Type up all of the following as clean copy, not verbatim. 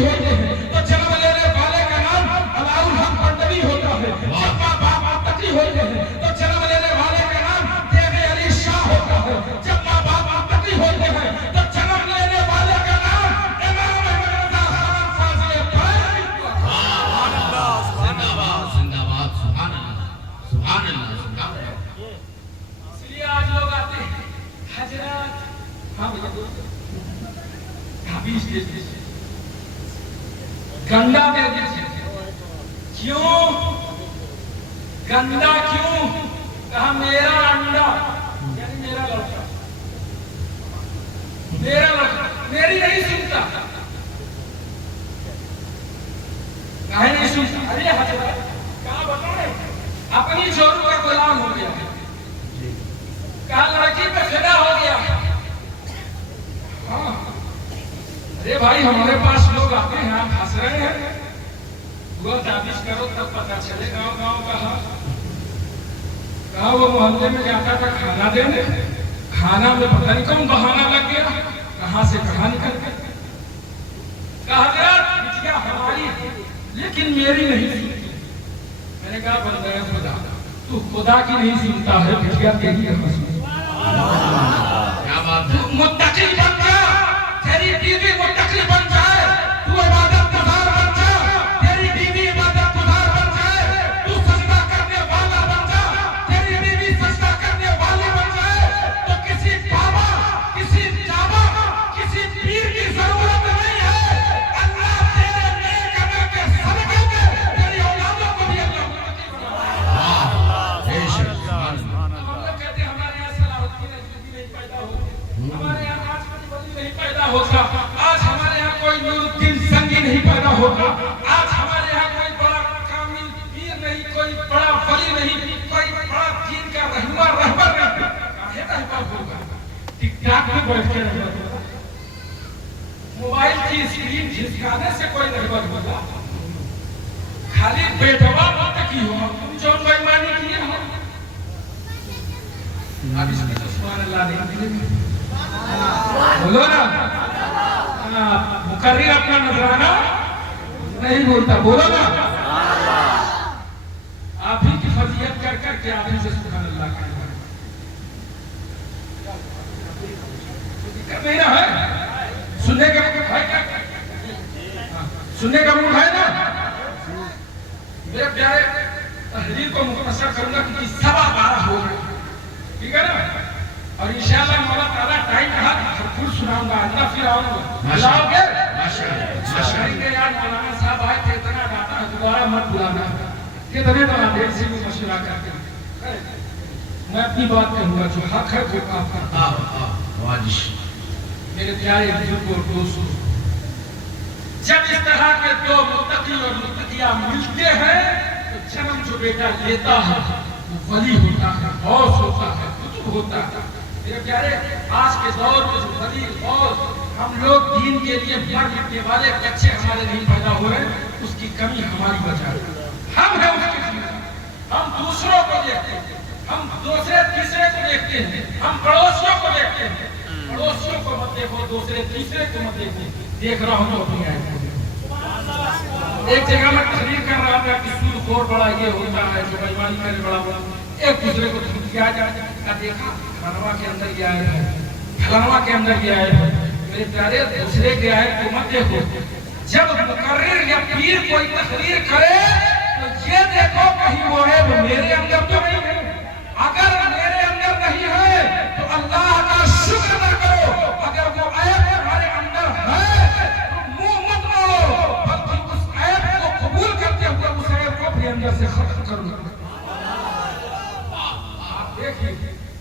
ہوتے ہیں تو جنم لینے والے کا نام علاء الحق پنڈوی ہوتا ہے. جب ماں باپ متقی ہوتے ہیں تو جنم لینے والے کا نام دیو علی شاہ ہوتا ہے. جب ماں باپ متقی ہوتے ہیں تو جنم لینے والے کا نام امام مرزا خان فاضل بریلوی ہوتا ہے. سبحان اللہ، زندہ باد، زندہ باد، سبحان اللہ، سبحان اللہ، سبحان اللہ. اس لیے آج لوگ آتے ہیں حضرات ہاں بھیا حبیب دیتے گندا دے دیتے. کیوں گندا کیوں؟ کہا میرا انڈا یعنی میرا لڑکا، میرا لڑکا میری نہیں سنتا. کہیں نہیں سنتا؟ ارے حضرت کہا بتائیں اپنی چوروں کا غلام ہو گیا، کہا لڑکی پہ فدا ہو گیا. ہاں ارے بھائی ہمارے پاس لوگ آتے ہیں آپ ہنس رہے ہیں، وہ تابش کرو تب پتا چلے گاؤں گاؤں کا. کہا وہ محلے میں جاتا تھا کھانا دینے، کھانا میں پتہ نہیں کون بہانہ لگ گیا، کہاں سے کہاں نکل گیا. کہا حضرت بٹیا ہماری لیکن میری نہیں سنتی. میں نے کہا بندہ خدا تو خدا کی نہیں سنتا ہے، بٹیا تیری کہاں سنتا. کیا بات ہے. متقی بن جا، تیری بیوی متقی بن جائے، تو عبادت گزار بن جا، تیری بیوی عبادت گزار بن جائے، تو سجدہ کرنے والا بن جا، تیری بیوی سجدہ کرنے والی بن جائے، تو کسی بابا، کسی جابا، کسی پیر کی ضرورت نہیں ہے. اللہ تیرے نیک عمل کے صدقے میں تیری اولادوں کو بھی اللہ متقی بنا. بے شک، سبحان اللہ. ہم لوگ کہتے ہیں ہمارے یہاں صلاح الدین ایوبی نہیں پیدا ہوتے، ہمارے یہاں آج کوئی ولی نہیں پیدا ہوتا، آج ہمارے یہاں کوئی نور الدین زنگی نہیں پیدا ہوتا، آج ہمارے یہاں کوئی بڑا کامل پیر نہیں، کوئی بڑا ولی نہیں، کوئی بڑا دین کا رہبر نہیں. کاہے رہبر ہوگا؟ ٹک ٹاک میں بیٹھ کے رہبر ہوگا، موبائل کی اسکرین جھسکانے سے کوئی رہبر ہوگا. خالی بیٹوا متقی ہو، تم جو بےمانی کیے ہو. اب اس میں تو سبحان اللہ نہیں ملے. بولو نا مقرر اپنا نذرانہ نہیں بولتا. بولو نا آپ ہی کی فضیلت کر کر کے آپ ہی سے سبحان اللہ کہنا میرا ہے. سننے کا موڈ ہے کیا؟ سننے کا موڈ ہے نا. میرے پیارے تحریر کو مختصر کروں گا کیونکہ 12:15 ہو گئے، ٹھیک ہے نا. اور انشاءاللہ مولا تعالیٰ ٹائم کہا پھر سناؤں گا، اللہ پھر آؤں گا. لاؤ گے یار مولانا صاحب آئے تھے، اتنا ڈاٹا ہے دوبارہ مت بلانا. کتنے تو دیر سے بھی مشورہ کرتے ہیں. میں اپنی بات کہوں گا جو حق ہے وہ آپ کا. میرے پیارے بزرگوں اور دوستوں، جب اس طرح کے دو متقی اور متقیہ ملتے ہیں تو جنم جو بیٹا لیتا ہے وہ ولی ہوتا ہے، غوث ہوتا ہے، قطب ہوتا ہے. میرے پیارے آج کے دور میں جو ولی غوث ہم لوگ دین کے لیے مر مٹنے والے بچے ہمارے نہیں پیدا ہو رہے، اس کی کمی ہماری وجہ ہے. ہم ہیں اس کی ذمہ. ہم دوسروں کو دیکھتے ہیں، ہم دوسرے تیسرے کو دیکھتے ہیں، ہم پڑوسیوں کو دیکھتے ہیں. پڑوسیوں کو مت دیکھو، دوسرے تیسرے کو مت دیکھو. دیکھ رہا ہوں تو اپنی آئے. ایک جگہ میں تقریر کر رہا تھا کہ سود خور بڑا یہ ہوتا ہے، جو بےایمانی کرے بڑا بڑا. ایک دوسرے کو دھمکیا جائے کا دیکھا فلانوا کے اندر یہ آئے ہے، فلانوا کے اندر یہ آئے ہے. میرے پیارے دوسرے کے آئے کو مت دیکھو. جب مقرر یا پیر کوئی تقریر کرے تو یہ دیکھو کہیں وہ ہے وہ میرے اندر تو نہیں ہے. اگر میرے اندر نہیں ہے تو اللہ کا شکر نہ کرو. اگر وہ عیب تمہارے اندر ہے تو منہ مت موڑو، بلکہ اس عیب کو قبول کرتے ہوئے اس عیب کو اپنے اندر سے ختم کرو. آپ دیکھیں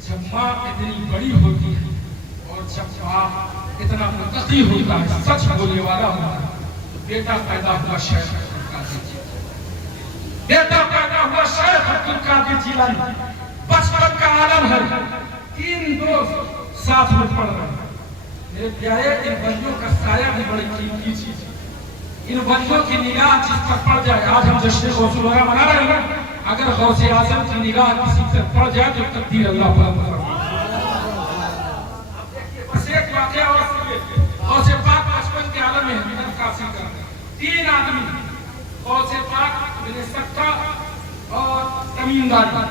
جب ماں اتنی بڑی ہوتی ہے اور جب باپ اتنا متقی ہوتا ہے، سچ بولنے والا ہوتا ہے، تو بیٹا پیدا ہوا شیخ بیٹا پیدا ہوا شیخ عبد القادر جیلانی. بچپن کا عالم ہے، 3 دوست ساتھ میں پڑھ رہے ہیں. میرے پیارے ان بندوں کا سایہ بھی بڑی قیمتی چیز ہے. ان بندوں کی نگاہ جس پر پڑ جائے، آج ہم جشن غوث الورا منا رہے ہیں، اگر غوث اعظم کی نگاہ کسی پر پڑ جائے تو تقدیر اللہ پر. بس ایک واقعہ اور سنیے. غوث پاک بچپن کے عالم میں حضرت حاصل کرتے ہیں. 3 آدمی غوث پاک بن سکہ اور تمیمداری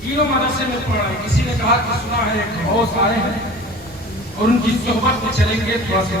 تینوں مدرسے میں پڑھ رہے ہیں. کسی نے کہا کہ سنا ہے ایک غوث آئے ہیں اور ان کی صحبت میں چلیں گے تھوڑا سا